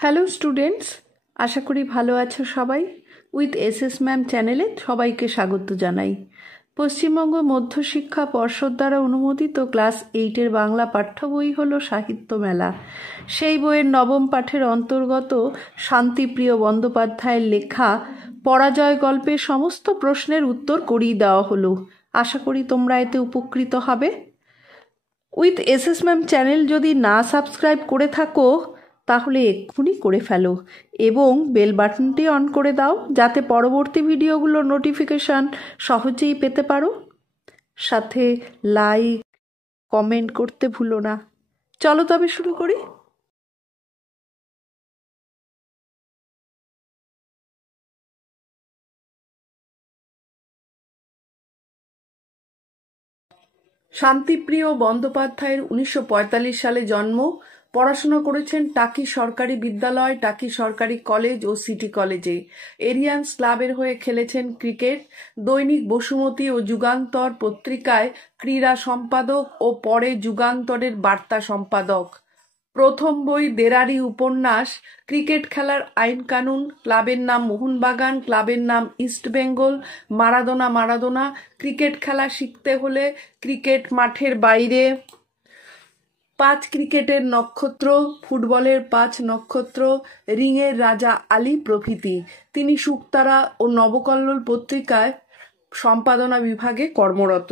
Hello students, আশা করি ভালো আছো সবাই। উইথ এসএস ম্যাম চ্যানেলে সবাইকে স্বাগত জানাই। পশ্চিমবঙ্গ মধ্যশিক্ষা পর্ষদ দ্বারা অনুমোদিত ক্লাস 8-এর বাংলা পাঠ্য বই হলো সাহিত্য মেলা। সেই বইয়ের নবম পাঠের অন্তর্গত শান্তিপ্রিয় বন্দ্যোপাধ্যায়ের লেখা পরাজয় গল্পের সমস্ত প্রশ্নের উত্তর করিয়ে দেওয়া হলো। আশা করি তোমরা এতে উপকৃত হবে। উইথ এসএস ম্যাম চ্যানেল যদি না সাবস্ক্রাইব করে থাকো তাহলে এক্ষুনি করে ফেলো এবং বেল বাটনটি অন করে দাও যাতে পরবর্তী ভিডিওগুলোর নোটিফিকেশান সহজেই পেতে পারো। সাথে লাইক কমেন্ট করতে ভুলো না। চলো তবে শুরু করি। শান্তিপ্রিয় বন্দ্যোপাধ্যায়ের 1945 সালে জন্ম। পড়াশোনা করেছেন টাকি সরকারি বিদ্যালয়, টাকি সরকারি কলেজ ও সিটি কলেজে। এরিয়ান্স ক্লাবের হয়ে খেলেছেন ক্রিকেট। দৈনিক বসুমতী ও যুগান্তর পত্রিকায় ক্রীড়া সম্পাদক ও পরে যুগান্তরের বার্তা সম্পাদক। প্রথম বই দেরারি উপন্যাস। ক্রিকেট খেলার আইন কানুন। ক্লাবের নাম মোহনবাগান, ক্লাবের নাম ইস্টবেঙ্গল। Maradona Maradona. ক্রিকেট খেলা শিখতে হলে ক্রিকেট মাঠের বাইরে। 5 ক্রিকেটের নক্ষত্র, ফুটবলের 5 নক্ষত্র, রিংয়ের রাজা আলী প্রভৃতি। তিনি শুকতারা ও নবকল্লোল পত্রিকায় সম্পাদনা বিভাগে কর্মরত।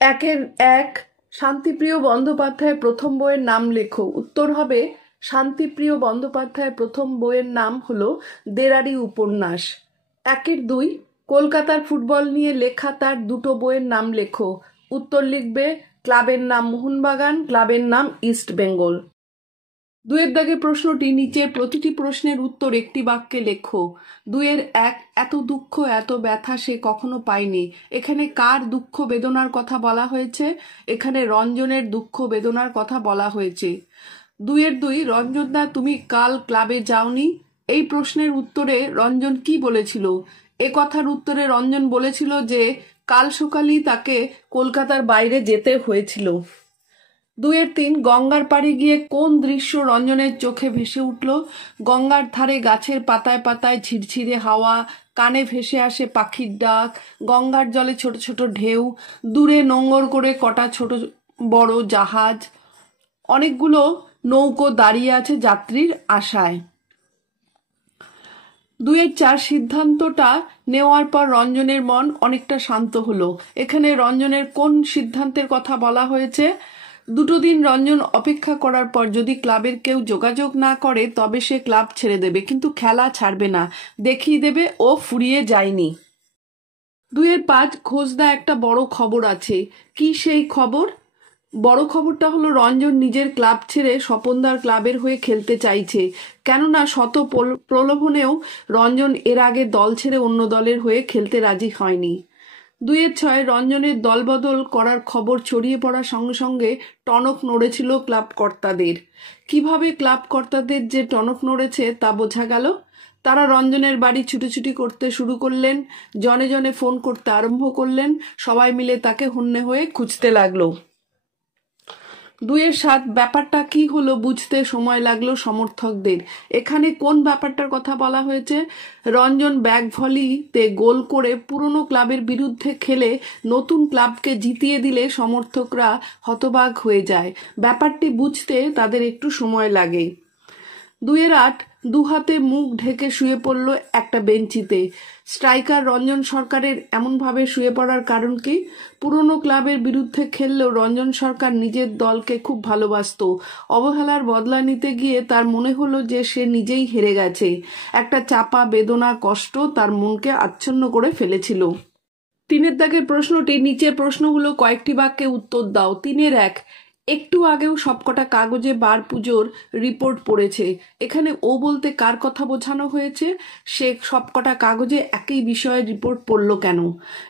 1 শান্তিপ্রিয় বন্দ্যোপাধ্যায়ের প্রথম বইয়ের নাম লেখো। উত্তর হবে শান্তিপ্রিয় বন্দ্যোপাধ্যায়ের প্রথম বইয়ের নাম হলো দেরারি উপন্যাস। 2 কলকাতার ফুটবল নিয়ে লেখা তার দুটো বইয়ের নাম লেখো। উত্তর লিখবে ক্লাবের নাম মোহনবাগান, ক্লাবের নাম ইস্ট বেঙ্গল। 2 প্রশ্নটি নিচের প্রতিটি প্রশ্নের উত্তর একটি বাক্যে লেখো। 1 এত দুঃখ এত ব্যথা সে কখনো পায়নি। এখানে কার দুঃখ বেদনার কথা বলা হয়েছে? এখানে রঞ্জনের দুঃখ বেদনার কথা বলা হয়েছে। 2 রঞ্জনদা তুমি কাল ক্লাবে যাওনি। এই প্রশ্নের উত্তরে রঞ্জন কি বলেছিল? এ কথার উত্তরে রঞ্জন বলেছিল যে কাল সকালেই তাকে কলকাতার বাইরে যেতে হয়েছিল। 2 গঙ্গার পাড়ে গিয়ে কোন দৃশ্য রঞ্জনের চোখে ভেসে উঠল? গঙ্গার ধারে গাছের পাতায় পাতায় ঝিরঝিরে হাওয়া, কানে ভেসে আসে পাখির ডাক, গঙ্গার জলে ছোট ছোট ঢেউ, দূরে নোঙর করে কটা ছোট বড় জাহাজ, অনেকগুলো নৌকো দাঁড়িয়ে আছে যাত্রীর আশায়। 2 সিদ্ধান্তটা নেওয়ার পর রঞ্জনের মন অনেকটা শান্ত হলো। এখানে রঞ্জনের কোন সিদ্ধান্তের কথা বলা হয়েছে? 2 দিন রঞ্জন অপেক্ষা করার পর যদি ক্লাবের কেউ যোগাযোগ না করে তবে সে ক্লাব ছেড়ে দেবে, কিন্তু খেলা ছাড়বে না, দেখিয়ে দেবে ও ফুরিয়ে যায়নি। 2 খোঁজদা একটা বড় খবর আছে। কি সেই খবর? বড় খবরটা হলো রঞ্জন নিজের ক্লাব ছেড়ে স্বপনদার ক্লাবের হয়ে খেলতে চাইছে। কেননা শত প্রলোভনেও রঞ্জন এর আগে দল ছেড়ে অন্য দলের হয়ে খেলতে রাজি হয়নি। 2 রঞ্জনের দলবদল করার খবর ছড়িয়ে পড়ার সঙ্গে সঙ্গে টনক নড়েছিল ক্লাব কর্তাদের। কিভাবে ক্লাব কর্তাদের যে টনক নড়েছে তা বোঝা গেল। তারা রঞ্জনের বাড়ি ছুটোছুটি করতে শুরু করলেন, জনে জনে ফোন করতে আরম্ভ করলেন, সবাই মিলে তাকে হন্যে হয়ে খুঁজতে লাগলো। 2 ব্যাপারটা কি হলো বুঝতে সময় লাগলো সমর্থকদের। এখানে কোন ব্যাপারটার কথা বলা হয়েছে? রঞ্জন ব্যাগ ভলিতে গোল করে পুরনো ক্লাবের বিরুদ্ধে খেলে নতুন ক্লাবকে জিতিয়ে দিলে সমর্থকরা হতবাক হয়ে যায়। ব্যাপারটি বুঝতে তাদের একটু সময় লাগে। 2 দু হাতে মুখ ঢেকে শুয়ে পড়ল একটা বেঞ্চিতে। স্ট্রাইকার রঞ্জন সরকারের এমনভাবে শুয়ে পড়ার কারণ কি? পুরনো ক্লাবের বিরুদ্ধে খেললেও রঞ্জন সরকার নিজের দলকে খুব ভালোবাসত। অবহেলার বদলা নিতে গিয়ে তার মনে হলো যে সে নিজেই হেরে গেছে। একটা চাপা বেদনা কষ্ট তার মনকে আচ্ছন্ন করে ফেলেছিল। 3 প্রশ্নটি নিচের প্রশ্নগুলো কয়েকটি বাক্যে উত্তর দাও। 1 একটু আগেও সবকটা কাগজে বার পুজোর রিপোর্ট পড়েছে। এখানে ও বলতে কার কথা বোঝানো হয়েছে? সে সবকটা কাগজে একই বিষয়ে রিপোর্ট পড়ল কেন?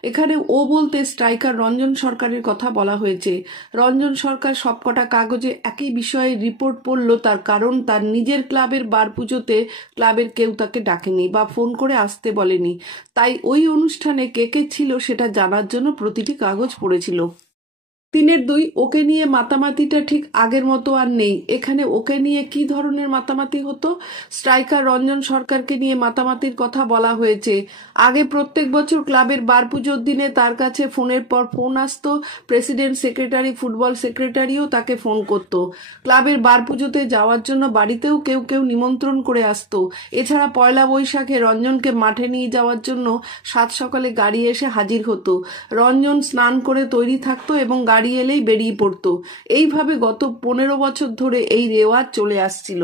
এখানে ও বলতে স্ট্রাইকার রঞ্জন সরকারের কথা বলা হয়েছে। রঞ্জন সরকার সবকটা কাগজে একই বিষয়ে রিপোর্ট পড়ল তার কারণ তার নিজের ক্লাবের বার পুজোতে ক্লাবের কেউ তাকে ডাকেনি বা ফোন করে আসতে বলেনি, তাই ওই অনুষ্ঠানে কে কে ছিল সেটা জানার জন্য প্রতিটি কাগজ পড়েছিল। 3-2 ওকে নিয়ে মাতামাতিটা ঠিক আগের মতো আর নেই। এখানে ওকে নিয়ে কি ধরনের মাতামাতি হতো? স্ট্রাইকার রঞ্জন সরকারকে নিয়ে মাতামাতির কথা বলা হয়েছে। আগে প্রত্যেক বছর ক্লাবের বার পুজোর দিনে তার কাছে ফোনের পর ফোন আসতো, প্রেসিডেন্ট সেক্রেটারি, ফুটবল সেক্রেটারিও তাকে ফোন করত। ক্লাবের বার পুজোতে যাওয়ার জন্য বাড়িতেও কেউ কেউ নিমন্ত্রণ করে আসতো। এছাড়া পয়লা বৈশাখে রঞ্জনকে মাঠে নিয়ে যাওয়ার জন্য সাত সকালে গাড়ি এসে হাজির হতো। রঞ্জন স্নান করে তৈরি থাকতো এবং গাড়ি এলেই বেরিয়ে পড়তো। এইভাবে গত 15 বছর ধরে এই রেওয়াজ চলে আসছিল।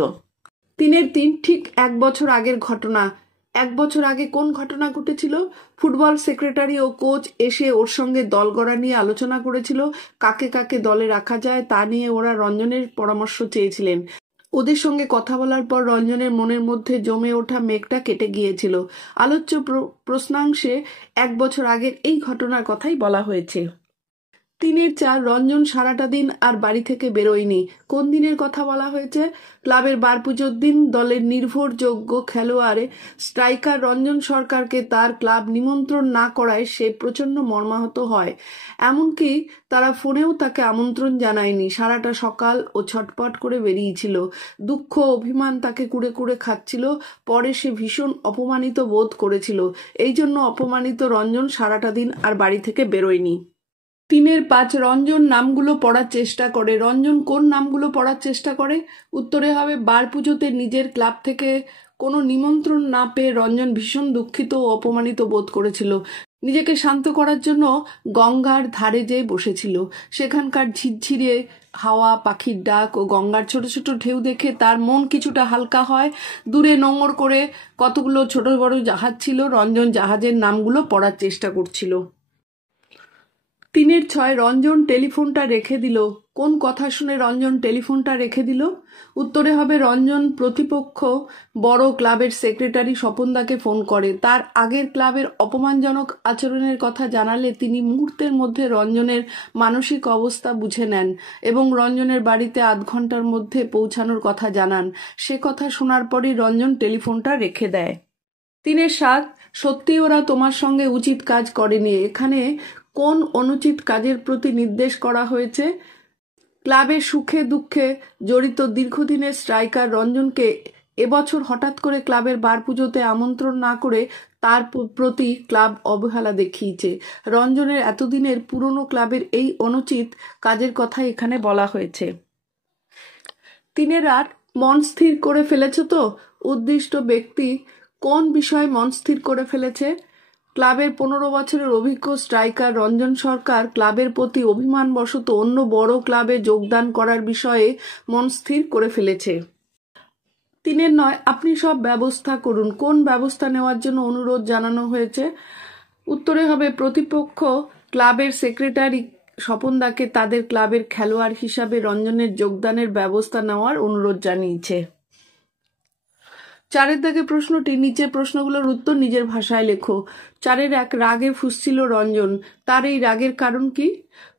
3-3 ঠিক 1 বছর আগের ঘটনা। 1 বছর আগে কোন ঘটনা ঘটেছিল? ফুটবল সেক্রেটারি ও কোচ এসে ওর সঙ্গে দল গড়া নিয়ে আলোচনা করেছিল। কাকে কাকে দলে রাখা যায় তা নিয়ে ওরা রঞ্জনের পরামর্শ চেয়েছিলেন। ওদের সঙ্গে কথা বলার পর রঞ্জনের মনের মধ্যে জমে ওঠা মেঘটা কেটে গিয়েছিল। আলোচ্য প্রশ্নাংশে 1 বছর আগের এই ঘটনার কথাই বলা হয়েছে। 3-4 রঞ্জন সারাটা দিন আর বাড়ি থেকে বেরোয়নি। কোন দিনের কথা বলা হয়েছে? ক্লাবের বার পুজোর দিন দলের নির্ভরযোগ্য খেলোয়াড় স্ট্রাইকার রঞ্জন সরকারকে তার ক্লাব নিমন্ত্রণ না করায় সে প্রচণ্ড মর্মাহত হয়। এমনকি তারা ফোনেও তাকে আমন্ত্রণ জানায়নি। সারাটা সকাল ও ছটপট করে বেরিয়েছিল। দুঃখ অভিমান তাকে কুড়ে কুড়ে খাচ্ছিল। পরে সে ভীষণ অপমানিত বোধ করেছিল। এই জন্য অপমানিত রঞ্জন সারাটা দিন আর বাড়ি থেকে বেরোয়নি। 3-5 রঞ্জন নামগুলো পড়ার চেষ্টা করে। রঞ্জন কোন নামগুলো পড়ার চেষ্টা করে? উত্তরে হবে বার পুজোতে নিজের ক্লাব থেকে কোনো নিমন্ত্রণ না পেয়ে রঞ্জন ভীষণ দুঃখিত ও অপমানিত বোধ করেছিল। নিজেকে শান্ত করার জন্য গঙ্গার ধারে যেয়ে বসেছিল। সেখানকার ঝিরঝিরে হাওয়া, পাখির ডাক ও গঙ্গার ছোট ছোট ঢেউ দেখে তার মন কিছুটা হালকা হয়। দূরে নোঙর করে কতগুলো ছোট বড় জাহাজ ছিল। রঞ্জন জাহাজের নামগুলো পড়ার চেষ্টা করছিল। 3-6 রঞ্জন টেলিফোনটা রেখে দিল। কোন কথা শুনে রঞ্জন টেলিফোনটা রেখে দিল? উত্তরে হবে রঞ্জন প্রতিপক্ষ বড় ক্লাবের সেক্রেটারি স্বপনদাকে ফোন করে। তার আগের ক্লাবের অপমানজনক আচরণের কথা জানালে তিনি মুহূর্তের মধ্যে রঞ্জনের মানসিক অবস্থা বুঝে নেন এবং রঞ্জনের বাড়িতে আধ ঘন্টার মধ্যে পৌঁছানোর কথা জানান। সে কথা শোনার পরই রঞ্জন টেলিফোনটা রেখে দেয়। 3-7 সত্যি ওরা তোমার সঙ্গে উচিত কাজ করেনি। এখানে কোন অনুচিত কাজের প্রতি নির্দেশ করা হয়েছে? ক্লাবের সুখে দুঃখে জড়িত দীর্ঘদিনের স্ট্রাইকার রঞ্জনকে এবছর হঠাৎ করে ক্লাবের বার পুজোতে আমন্ত্রণ না করে তার প্রতি ক্লাব অবহেলা দেখিয়েছে। রঞ্জনের এতদিনের পুরনো ক্লাবের এই অনুচিত কাজের কথা এখানে বলা হয়েছে। 3-8 মন স্থির করে ফেলেছ তো? উদ্দিষ্ট ব্যক্তি কোন বিষয়ে মন স্থির করে ফেলেছে? ক্লাবের 15 বছরের অভিজ্ঞ স্ট্রাইকার রঞ্জন সরকার ক্লাবের প্রতি অভিমানবশত অন্য বড় ক্লাবে যোগদান করার বিষয়ে মন স্থির করে ফেলেছে। 3-9 আপনি সব ব্যবস্থা করুন। কোন ব্যবস্থা নেওয়ার জন্য অনুরোধ জানানো হয়েছে? উত্তরে হবে প্রতিপক্ষ ক্লাবের সেক্রেটারি স্বপনদাকে তাদের ক্লাবের খেলোয়াড় হিসাবে রঞ্জনের যোগদানের ব্যবস্থা নেওয়ার অনুরোধ জানিয়েছে। 4-এর দাগে প্রশ্নটি, নিচের প্রশ্নগুলোর উত্তর নিজের ভাষায় লেখো। 4-1 রাগে ফুঁসছিল রঞ্জন। তার এই রাগের কারণ কি?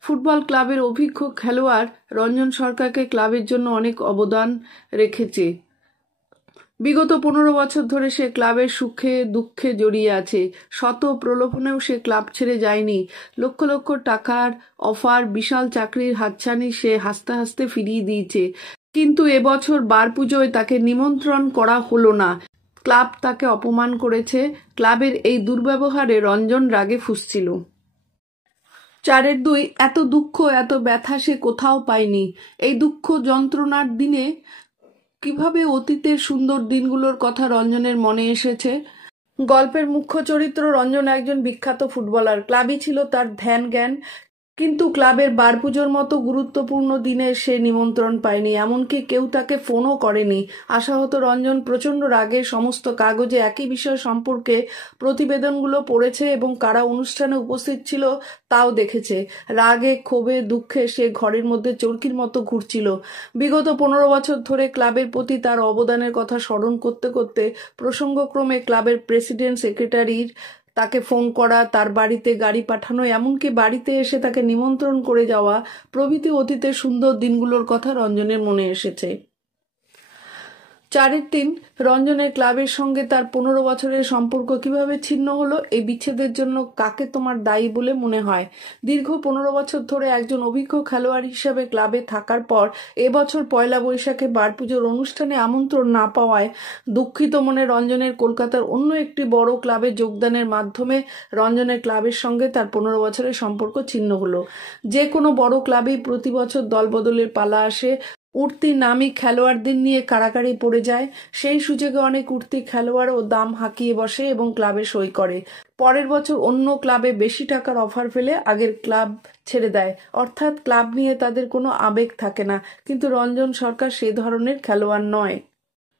ফুটবল ক্লাবের অভিজ্ঞ খেলোয়াড় রঞ্জন সরকারকে ক্লাবের জন্য অনেক অবদান রেখেছে। বিগত 15 বছর ধরে সে ক্লাবের সুখে দুঃখে জড়িয়ে আছে। শত প্রলোভনেও সে ক্লাব ছেড়ে যায়নি। লক্ষ লক্ষ টাকার অফার, বিশাল চাকরির হাতছানি সে হাসতে হাসতে ফিরিয়ে দিয়েছে। কিন্তু এবছর বার পুজোয় তাকে নিমন্ত্রণ করা হলো না। ক্লাব তাকে অপমান করেছে। ক্লাবের এই দুর্ব্যবহারে রঞ্জন রাগে ফুঁসছিল। 4-2 এত দুঃখ এত ব্যথা সে কোথাও পায়নি। এই দুঃখ যন্ত্রণার দিনে কিভাবে অতীতের সুন্দর দিনগুলোর কথা রঞ্জনের মনে এসেছে। গল্পের মুখ্য চরিত্র রঞ্জন একজন বিখ্যাত ফুটবলার। ক্লাবই ছিল তার ধ্যান জ্ঞান। কিন্তু ক্লাবের বার পুজোর মতো গুরুত্বপূর্ণ দিনে সে নিমন্ত্রণ পায়নি। এমনকি কেউ তাকে ফোনও করেনি। আশাহত রঞ্জন প্রচণ্ড রাগে সমস্ত কাগজে একই বিষয় সম্পর্কে প্রতিবেদনগুলো পড়েছে এবং কারা অনুষ্ঠানে উপস্থিত ছিল তাও দেখেছে। রাগে ক্ষোভে দুঃখে সে ঘরের মধ্যে চরকির মতো ঘুরছিল। বিগত 15 বছর ধরে ক্লাবের প্রতি তার অবদানের কথা স্মরণ করতে করতে প্রসঙ্গক্রমে ক্লাবের প্রেসিডেন্ট সেক্রেটারির তাকে ফোন করা, তার বাড়িতে গাড়ি পাঠানো, এমনকি বাড়িতে এসে তাকে নিমন্ত্রণ করে যাওয়া প্রভৃতি অতীতের সুন্দর দিনগুলোর কথা রঞ্জনের মনে এসেছে। 4-3 রঞ্জনের ক্লাবের সঙ্গে তার 15 বছরের সম্পর্ক কিভাবে ছিন্ন হলো, এই বিচ্ছেদের জন্য কাকে তোমার দায়ী বলে মনে হয়? দীর্ঘ 15 বছর ধরে একজন অভিজ্ঞ খেলোয়াড় হিসেবে ক্লাবে থাকার পর এবছর পয়লা বৈশাখে বারপুজোর অনুষ্ঠানে আমন্ত্রণ না পাওয়ায় দুঃখিত মনে রঞ্জনের কলকাতার অন্য একটি বড় ক্লাবে যোগদানের মাধ্যমে রঞ্জনের ক্লাবের সঙ্গে তার 15 বছরের সম্পর্ক ছিন্ন হলো। যে কোনো বড় ক্লাবেই প্রতি বছর দলবদলের পালা আসে, উঠতি নামি খেলোয়াড়দের নিয়ে কাড়াকাড়ি পড়ে যায়। সেই সুযোগে অনেক উঠতি খেলোয়াড়ও দাম হাঁকিয়ে বসে এবং ক্লাবে সই করে। পরের বছর অন্য ক্লাবে বেশি টাকার অফার পেলে আগের ক্লাব ছেড়ে দেয়, অর্থাৎ ক্লাব নিয়ে তাদের কোনো আবেগ থাকে না। কিন্তু রঞ্জন সরকার সেই ধরনের খেলোয়াড় নয়।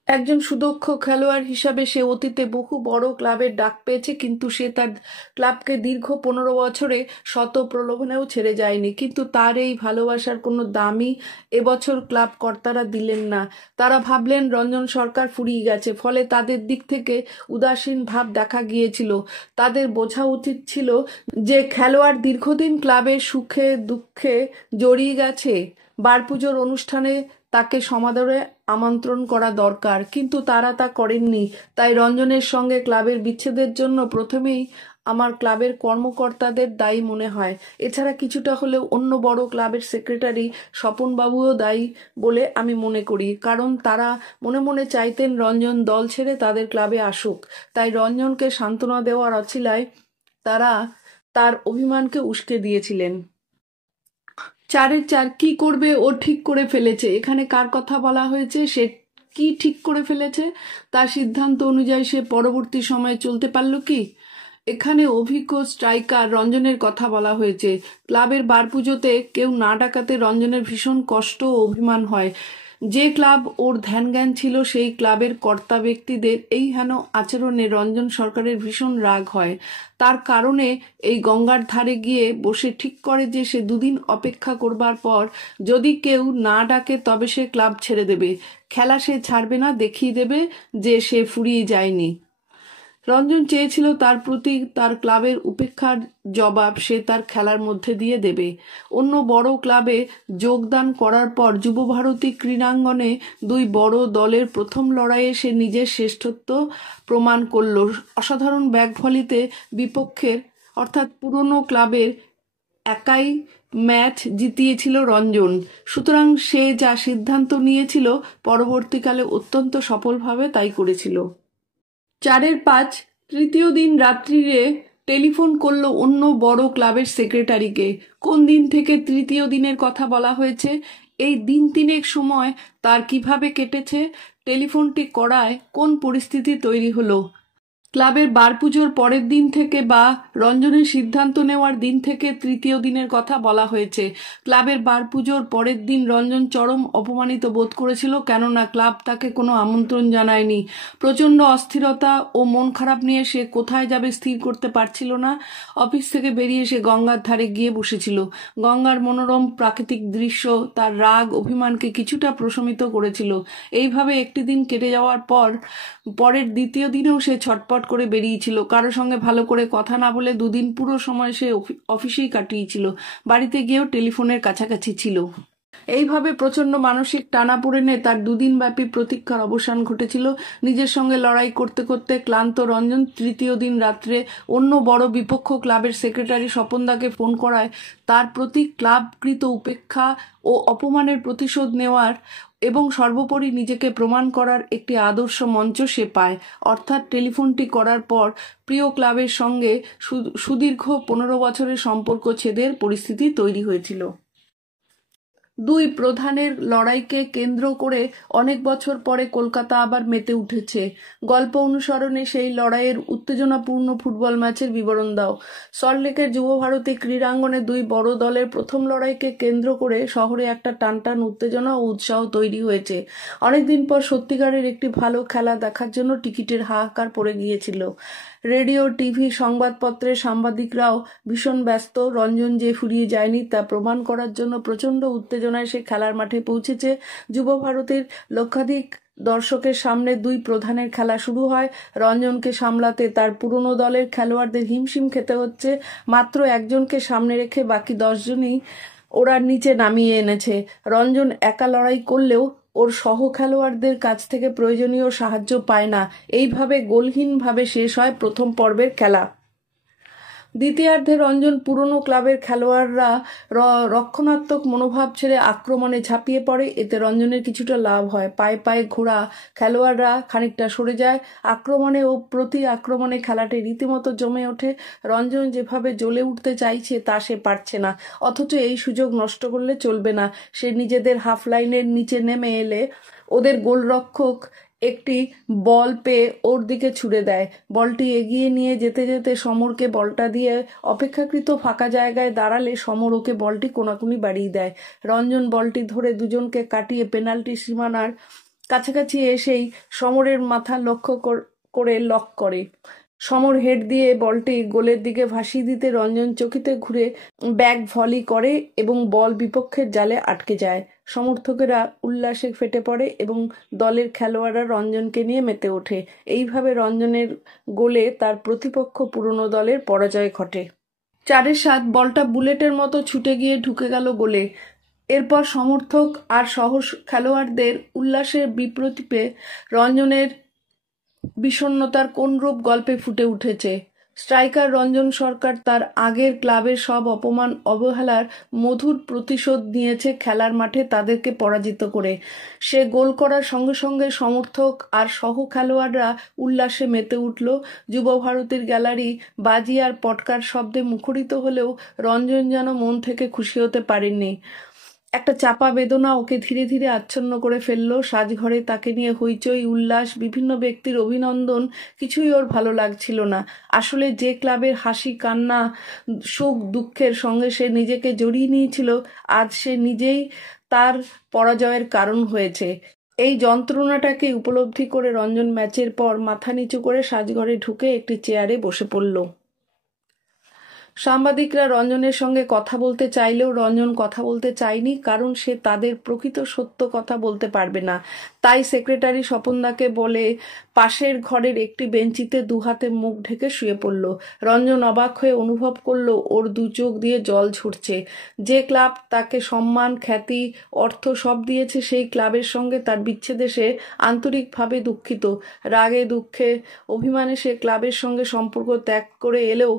একজন সুদক্ষ খেলোয়াড় হিসাবে সে অতীতে বহু বড় ক্লাবের ডাক পেয়েছে, কিন্তু সে তার ক্লাবকে দীর্ঘ 15 বছরে শত প্রলোভনেও ছেড়ে যায়নি। কিন্তু তার এই ভালোবাসার কোনো দামই এবছর ক্লাব কর্তারা দিলেন না। তারা ভাবলেন রঞ্জন সরকার ফুরিয়ে গেছে, ফলে তাদের দিক থেকে উদাসীন ভাব দেখা গিয়েছিল। তাদের বোঝা উচিত ছিল যে খেলোয়াড় দীর্ঘদিন ক্লাবের সুখে দুঃখে জড়িয়ে গেছে, বারপুজোর অনুষ্ঠানে তাকে সমাদরে আমন্ত্রণ করা দরকার, কিন্তু তারা তা করেননি। তাই রঞ্জনের সঙ্গে ক্লাবের বিচ্ছেদের জন্য প্রথমেই আমার ক্লাবের কর্মকর্তাদের দায়ী মনে হয়। এছাড়া কিছুটা হলেও অন্য বড় ক্লাবের সেক্রেটারি স্বপনবাবুও দায়ী বলে আমি মনে করি, কারণ তারা মনে মনে চাইতেন রঞ্জন দল ছেড়ে তাদের ক্লাবে আসুক। তাই রঞ্জনকে সান্ত্বনা দেওয়ার অছিলায় তারা তার অভিমানকে উস্কে দিয়েছিলেন। 4-4 কি করবে ও ঠিক করে ফেলেছে। এখানে কার কথা বলা হয়েছে? সে কি ঠিক করে ফেলেছে? তার সিদ্ধান্ত অনুযায়ী সে পরবর্তী সময়ে চলতে পারল কি? এখানে অভিজ্ঞ স্ট্রাইকার রঞ্জনের কথা বলা হয়েছে। ক্লাবের বারপুজোতে কেউ না ডাকাতে রঞ্জনের ভীষণ কষ্ট ও অভিমান হয়। যে ক্লাব ওর ধ্যান জ্ঞান ছিল, সেই ক্লাবের কর্তা ব্যক্তিদের এই হেন আচরণে রঞ্জন সরকারের ভীষণ রাগ হয়। তার কারণে এই গঙ্গার ধারে গিয়ে বসে ঠিক করে যে সে 2 দিন অপেক্ষা করবার পর যদি কেউ না ডাকে তবে সে ক্লাব ছেড়ে দেবে। খেলা সে ছাড়বে না, দেখিয়ে দেবে যে সে ফুরিয়ে যায়নি। রঞ্জন চেয়েছিল তার প্রতি তার ক্লাবের উপেক্ষার জবাব সে তার খেলার মধ্যে দিয়ে দেবে। অন্য বড় ক্লাবে যোগদান করার পর যুবভারতী ক্রীড়াঙ্গনে 2 বড় দলের প্রথম লড়াইয়ে সে নিজের শ্রেষ্ঠত্ব প্রমাণ করল। অসাধারণ ব্যাটভলিতে বিপক্ষের অর্থাৎ পুরনো ক্লাবের একাই ম্যাচ জিতিয়েছিল রঞ্জন। সুতরাং সে যা সিদ্ধান্ত নিয়েছিল পরবর্তীকালে অত্যন্ত সফলভাবে তাই করেছিল। 4-5 তৃতীয় দিন রাত্রিরে টেলিফোন করলো অন্য বড় ক্লাবের সেক্রেটারিকে। কোন দিন থেকে তৃতীয় দিনের কথা বলা হয়েছে? এই দিন 3 সময় তার কিভাবে কেটেছে? টেলিফোনটি করায় কোন পরিস্থিতি তৈরি হলো? ক্লাবের বারপুজোর পরের দিন থেকে বা রঞ্জনের সিদ্ধান্ত নেওয়ার দিন থেকে তৃতীয় দিনের কথা বলা হয়েছে। ক্লাবের বারপুজোর পরের দিন রঞ্জন চরম অপমানিত বোধ করেছিল, কেননা ক্লাব তাকে কোনো আমন্ত্রণ জানায়নি। প্রচণ্ড অস্থিরতা ও মন খারাপ নিয়ে সে কোথায় যাবে স্থির করতে পারছিল না। অফিস থেকে বেরিয়ে সে গঙ্গার ধারে গিয়ে বসেছিল। গঙ্গার মনোরম প্রাকৃতিক দৃশ্য তার রাগ অভিমানকে কিছুটা প্রশমিত করেছিল। এইভাবে একটি দিন কেটে যাওয়ার পরের দ্বিতীয় দিনেও সে ছটপট করে বেরিয়েছিল। কারো সঙ্গে ভালো করে কথা না বলে 2 দিন পুরো সময় সে অফিসেই কাটিয়েছিল, বাড়িতে গিয়েও টেলিফোনের কাছাকাছি ছিল। এইভাবে প্রচণ্ড মানসিক টানাপোড়েনে তার 2 দিন ব্যাপী প্রতীক্ষার অবসান ঘটেছিল। নিজের সঙ্গে লড়াই করতে করতে ক্লান্ত রঞ্জন তৃতীয় দিন রাত্রে অন্য বড় বিপক্ষ ক্লাবের সেক্রেটারি স্বপনদাকে ফোন করায় তার প্রতি ক্লাবকৃত উপেক্ষা ও অপমানের প্রতিশোধ নেওয়ার এবং সর্বোপরি নিজেকে প্রমাণ করার একটি আদর্শ মঞ্চ সে পায়। অর্থাৎ টেলিফোনটি করার পর প্রিয় ক্লাবের সঙ্গে সুদীর্ঘ 15 বছরের সম্পর্ক ছেদের পরিস্থিতি তৈরি হয়েছিল। 2 প্রধানের লড়াইকে কেন্দ্র করে অনেক বছর পরে কলকাতা আবার মেতে উঠেছে। গল্প অনুসরণে সেই লড়াইয়ের উত্তেজনাপূর্ণ ফুটবল ম্যাচের বিবরণ দাও। সল্টলেকের যুবভারতী ক্রীড়াঙ্গনে 2 বড় দলের প্রথম লড়াইকে কেন্দ্র করে শহরে একটা টানটান উত্তেজনা ও উৎসাহ তৈরি হয়েছে। অনেকদিন পর সত্যিকারের একটি ভালো খেলা দেখার জন্য টিকিটের হাহাকার পড়ে গিয়েছিল। রেডিও, টিভি, সংবাদপত্রের সাংবাদিকরাও ভীষণ ব্যস্ত। রঞ্জন যে ফুরিয়ে যায়নি তা প্রমাণ করার জন্য প্রচণ্ড উত্তেজনায় সে খেলার মাঠে পৌঁছেছে। যুবভারতীর লক্ষাধিক দর্শকের সামনে 2 প্রধানের খেলা শুরু হয়। রঞ্জনকে সামলাতে তার পুরনো দলের খেলোয়াড়দের হিমশিম খেতে হচ্ছে। মাত্র একজনকে সামনে রেখে বাকি 10 জনই ওরা নিচে নামিয়ে এনেছে। রঞ্জন একা লড়াই করলেও ওর সহ খেলোয়াড়দের কাছ থেকে প্রয়োজনীয় সাহায্য পায় না। এইভাবে গোলহীনভাবে শেষ হয় প্রথম পর্বের খেলা। দ্বিতীয়ার্ধে রঞ্জন পুরনো ক্লাবের খেলোয়াড়রা রক্ষণাত্মক মনোভাব ছেড়ে আক্রমণে ঝাঁপিয়ে পড়ে। এতে রঞ্জনের কিছুটা লাভ হয়। পায়ে পায়ে ঘোরা খেলোয়াড়রা খানিকটা সরে যায়। আক্রমণে ও প্রতি আক্রমণে খেলাটি রীতিমতো জমে ওঠে। রঞ্জন যেভাবে জ্বলে উঠতে চাইছে তা সে পারছে না, অথচ এই সুযোগ নষ্ট করলে চলবে না। সে নিজেদের হাফ লাইনের নিচে নেমে এলে ওদের গোলরক্ষক একটি বল পেয়ে ওর দিকে ছুড়ে দেয়। বলটি এগিয়ে নিয়ে যেতে যেতে সমরকে বলটা দিয়ে অপেক্ষাকৃত ফাঁকা জায়গায় দাঁড়ালে সমর ওকে বলটি কোনাকুনি বাড়িয়ে দেয়। রঞ্জন বলটি ধরে দুজনকে কাটিয়ে পেনাল্টি সীমানার কাছাকাছি এসেই সমরের মাথা লক্ষ্য করে লক করে। সমর হেড দিয়ে বলটি গোলের দিকে ভাসিয়ে দিতে রঞ্জন চকিতে ঘুরে ব্যাক ভলি করে এবং বল বিপক্ষের জালে আটকে যায়। সমর্থকেরা উল্লাসে ফেটে পড়ে এবং দলের খেলোয়াড়রা রঞ্জনকে নিয়ে মেতে ওঠে। এইভাবে রঞ্জনের গোলে তার প্রতিপক্ষ পুরনো দলের পরাজয় ঘটে। 4-7 বলটা বুলেটের মতো ছুটে গিয়ে ঢুকে গেল গোলে। এরপর সমর্থক আর সহ খেলোয়াড়দের উল্লাসের বিপ্রতীপে রঞ্জনের বিষণ্ণতার কোন রূপ গল্পে ফুটে উঠেছে। স্ট্রাইকার রঞ্জন সরকার তার আগের ক্লাবের সব অপমান অবহেলার মধুর প্রতিশোধ নিয়েছে খেলার মাঠে তাদেরকে পরাজিত করে। সে গোল করার সঙ্গে সঙ্গে সমর্থক আর সহ খেলোয়াড়রা উল্লাসে মেতে উঠল। যুব ভারতীর গ্যালারি বাজি আর পটকার শব্দে মুখরিত হলেও রঞ্জন যেন মন থেকে খুশি হতে পারেননি। একটা চাপা বেদনা ওকে ধীরে ধীরে আচ্ছন্ন করে ফেলল। সাজঘরে তাকে নিয়ে হইচই, উল্লাস, বিভিন্ন ব্যক্তির অভিনন্দন, কিছুই ওর ভালো লাগছিল না। আসলে যে ক্লাবের হাসি, কান্না, সুখ, দুঃখের সঙ্গে সে নিজেকে জড়িয়ে নিয়েছিল, আজ সে নিজেই তার পরাজয়ের কারণ হয়েছে। এই যন্ত্রণাটাকে উপলব্ধি করে রঞ্জন ম্যাচের পর মাথা নিচু করে সাজঘরে ঢুকে একটি চেয়ারে বসে পড়ল। সাংবাদিকরা রঞ্জনের সঙ্গে কথা বলতে চাইলেও রঞ্জন কথা বলতে চায়নি, কারণ সে তাদের প্রকৃত সত্য কথা বলতে পারবে না। তাই সেক্রেটারি স্বপনদাকে বলে পাশের ঘরের একটি বেঞ্চিতে দুহাতে মুখ ঢেকে শুয়ে পড়ল। রঞ্জন অবাক হয়ে অনুভব করল ওর দু চোখ দিয়ে জল ঝরছে। যে ক্লাব তাকে সম্মান, খ্যাতি, অর্থ সব দিয়েছে, সেই ক্লাবের সঙ্গে তার বিচ্ছেদে সে আন্তরিকভাবে দুঃখিত। রাগে, দুঃখে, অভিমানে সে ক্লাবের সঙ্গে সম্পর্ক ত্যাগ করে এলেও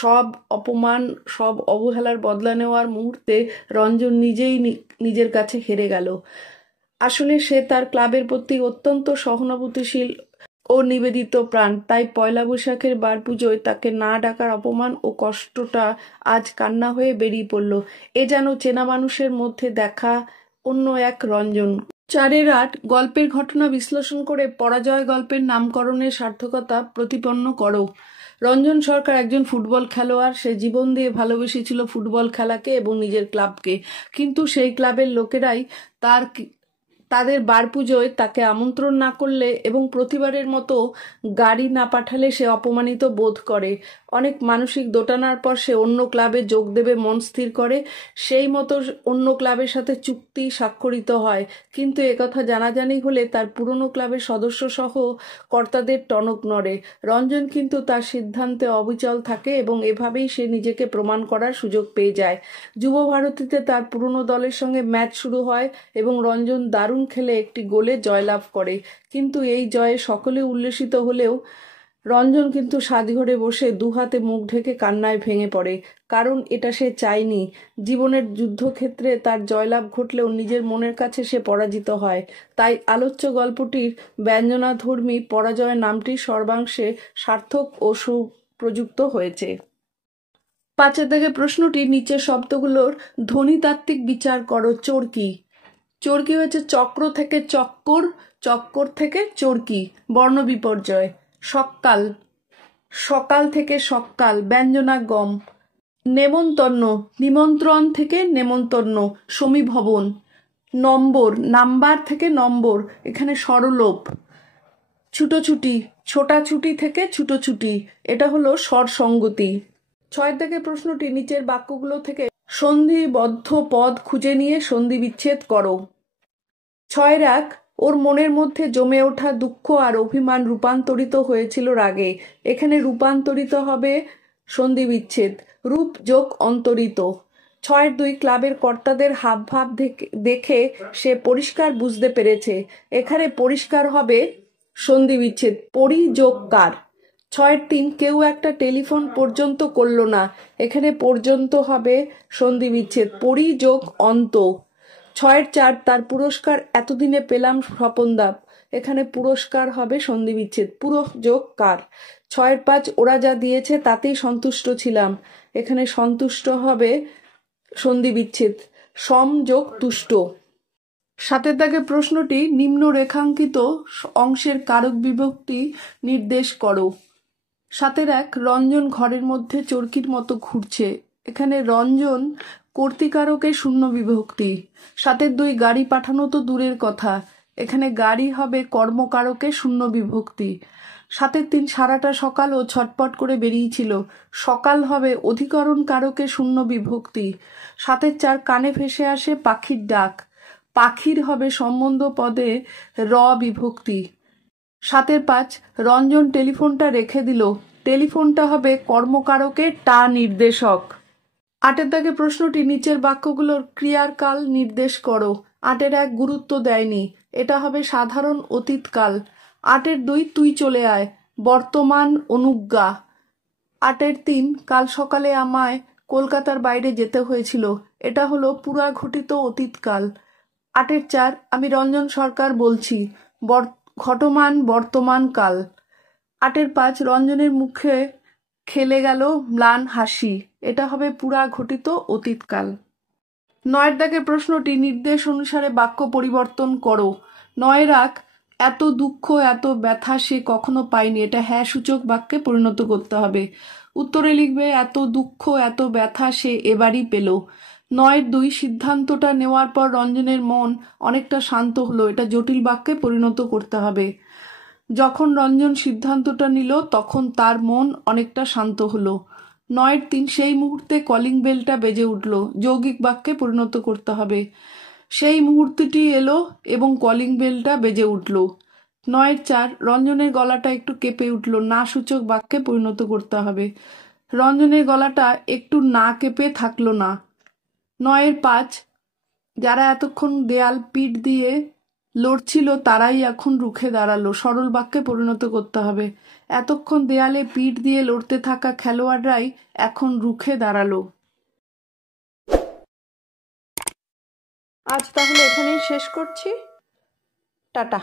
সব অপমান, সব অবহেলার বদলা নেওয়ার মুহূর্তে রঞ্জন নিজেই নিজের কাছে হেরে গেল। আসলে সে তার ক্লাবের প্রতি অত্যন্ত সহানুভূতিশীল ও নিবেদিত প্রাণ। তাই পয়লা বৈশাখের বার পুজোয় তাকে না ডাকার অপমান ও কষ্টটা আজ কান্না হয়ে বেরিয়ে পড়ল। এ যেন চেনা মানুষের মধ্যে দেখা অন্য এক রঞ্জন। 4-8 গল্পের ঘটনা বিশ্লেষণ করে পরাজয় গল্পের নামকরণের সার্থকতা প্রতিপন্ন করো। রঞ্জন সরকার একজন ফুটবল খেলোয়াড়। সে জীবন দিয়ে ভালোবেসেছিল ফুটবল খেলাকে এবং নিজের ক্লাবকে, কিন্তু সেই ক্লাবের লোকেরাই তাদের বার পুজোয় তাকে আমন্ত্রণ না করলে এবং প্রতিবারের মতো গাড়ি না পাঠালে সে অপমানিত বোধ করে। অনেক মানসিক দোটানার পর সে অন্য ক্লাবে যোগ দেবে মন স্থির করে। সেই মতো অন্য ক্লাবের সাথে চুক্তি স্বাক্ষরিত হয়, কিন্তু একথা জানাজানি হলে তার পুরনো ক্লাবের সদস্য সহ কর্তাদের টনক নড়ে। রঞ্জন কিন্তু তার সিদ্ধান্তে অবিচল থাকে এবং এভাবেই সে নিজেকে প্রমাণ করার সুযোগ পেয়ে যায়। যুব ভারতীতে তার পুরনো দলের সঙ্গে ম্যাচ শুরু হয় এবং রঞ্জন দারুণ খেলে একটি গোলে জয়লাভ করে। কিন্তু এই জয়ে সকলে উল্লসিত হলেও রঞ্জন কিন্তু সাজঘরে বসে দুহাতে মুখ ঢেকে কান্নায় ভেঙে পড়ে, কারণ এটা সে চায়নি। জীবনের যুদ্ধক্ষেত্রে তার জয়লাভ ঘটলেও নিজের মনের কাছে সে পরাজিত হয়। তাই আলোচ্য গল্পটির ব্যঞ্জনাধর্মী পরাজয় নামটি সর্বাংশে সার্থক ও সুপ্রযুক্ত হয়েছে। 5 থেকে প্রশ্নটি নিচের শব্দগুলোর ধ্বনিতাত্ত্বিক বিচার করো। চরকি। চরকি হয়েছে চক্র থেকে চক্কর, চক্কর থেকে চরকি। বর্ণ বিপর্যয়। সক্কাল, সকাল থেকে সক্কাল। ব্যঞ্জনা গম। নেমন্তন্ন, নিমন্ত্রণ থেকে নেমন্তন্ন। সমীভবন। নম্বর, নাম্বার থেকে নম্বর, এখানে স্বরলোপ। ছুটোছুটি, ছোটাছুটি থেকে ছুটোছুটি, এটা হলো স্বরসঙ্গতি। 6 থেকে প্রশ্নটি নিচের বাক্যগুলো থেকে সন্ধিবদ্ধ পদ খুঁজে নিয়ে সন্ধি বিচ্ছেদ করো। 6 ওর মনের মধ্যে জমে ওঠা দুঃখ আর অভিমান রূপান্তরিত হয়েছিল রাগে। এখানে রূপান্তরিত হবে সন্ধি বিচ্ছেদ, রূপ যোগ অন্তরিত। 6-2 ক্লাবের কর্তাদের হাবভাব দেখে সে পরিষ্কার বুঝতে পেরেছে। এখানে পরিষ্কার হবে সন্ধি বিচ্ছেদ। পরি যোগ কার। 6-3 কেউ একটা টেলিফোন পর্যন্ত করলো না। এখানে পর্যন্ত হবে সন্ধি বিচ্ছেদ। পরি যোগ অন্ত। 6-4 তার পুরস্কার এতদিনে পেলাম স্বপনদা। এখানে পুরস্কার হবে সন্ধি বিচ্ছেদ। পুরো যোগ কার। 6-5 ওরা যা দিয়েছে তাতেই সন্তুষ্ট ছিলাম। এখানে সন্তুষ্ট হবে সন্ধি বিচ্ছেদ। সম যোগ তুষ্ট। 7 দাগে প্রশ্নটি নিম্ন রেখাঙ্কিত অংশের কারক বিভক্তি নির্দেশ করো। 7-1 রঞ্জন ঘরের মধ্যে চরকির মতো ঘুরছে। এখানে রঞ্জন কর্তৃকারকে শূন্য বিভক্তি। 7-2 গাড়ি পাঠানো তো দূরের কথা। এখানে গাড়ি হবে কর্মকারকে শূন্য বিভক্তি। 7-3 সারাটা সকাল ও ছটপট করে বেরিয়েছিল। সকাল হবে অধিকরণ কারকে শূন্য বিভক্তি। 7-4 কানে ভেসে আসে পাখির ডাক। পাখির হবে সম্বন্ধ পদে র বিভক্তি। 7-5 রঞ্জন টেলিফোনটা রেখে দিল। টেলিফোনটা হবে কর্মকারকে টা নির্দেশক। 8 দাগে প্রশ্নটি নিচের বাক্যগুলোর ক্রিয়ার কাল নির্দেশ করো। 8-1 গুরুত্ব দেয়নি। এটা হবে সাধারণ অতীতকাল। 8-2 তুই চলে আয়। বর্তমান অনুজ্ঞা। 8-3 কাল সকালে আমায় কলকাতার বাইরে যেতে হয়েছিল। এটা হলো পুরা ঘটিত অতীতকাল। 8-4 আমি রঞ্জন সরকার বলছি। ঘটমান বর্তমান কাল। 8-5 রঞ্জনের মুখে খেলে গেল ম্লান হাসি। এটা হবে পুরা ঘটিত অতীতকাল। 9 দাগের প্রশ্নটি নির্দেশ অনুসারে বাক্য পরিবর্তন করো। 9 এত দুঃখ এত ব্যথা সে কখনো পায়নি। এটা হ্যাঁ সূচক বাক্যে পরিণত করতে হবে। উত্তরে লিখবে এত দুঃখ এত ব্যথা সে এবারই পেল। 9-2 সিদ্ধান্তটা নেওয়ার পর রঞ্জনের মন অনেকটা শান্ত হলো। এটা জটিল বাক্যে পরিণত করতে হবে। যখন রঞ্জন সিদ্ধান্তটা নিল তখন তার মন অনেকটা শান্ত হলো। 9-3 সেই মুহূর্তে কলিং বেলটা বেজে উঠল। যৌগিক বাক্যে পরিণত করতে হবে। সেই মুহূর্তটি এলো এবং কলিং বেলটা বেজে উঠল। 9-4 রঞ্জনের গলাটা একটু কেঁপে উঠল। না সূচক বাক্যে পরিণত করতে হবে। রঞ্জনের গলাটা একটু না কেঁপে থাকলো না। 9-5 যারা এতক্ষণ দেয়াল পিঠ দিয়ে লড়ছিল তারাই এখন রুখে দাঁড়ালো। সরল বাক্যে পরিণত করতে হবে। এতক্ষণ দেয়ালে পিঠ দিয়ে লড়তে থাকা খেলোয়াড়রাই এখন রুখে দাঁড়ালো। আজ তাহলে এখানেই শেষ করছি। টাটা।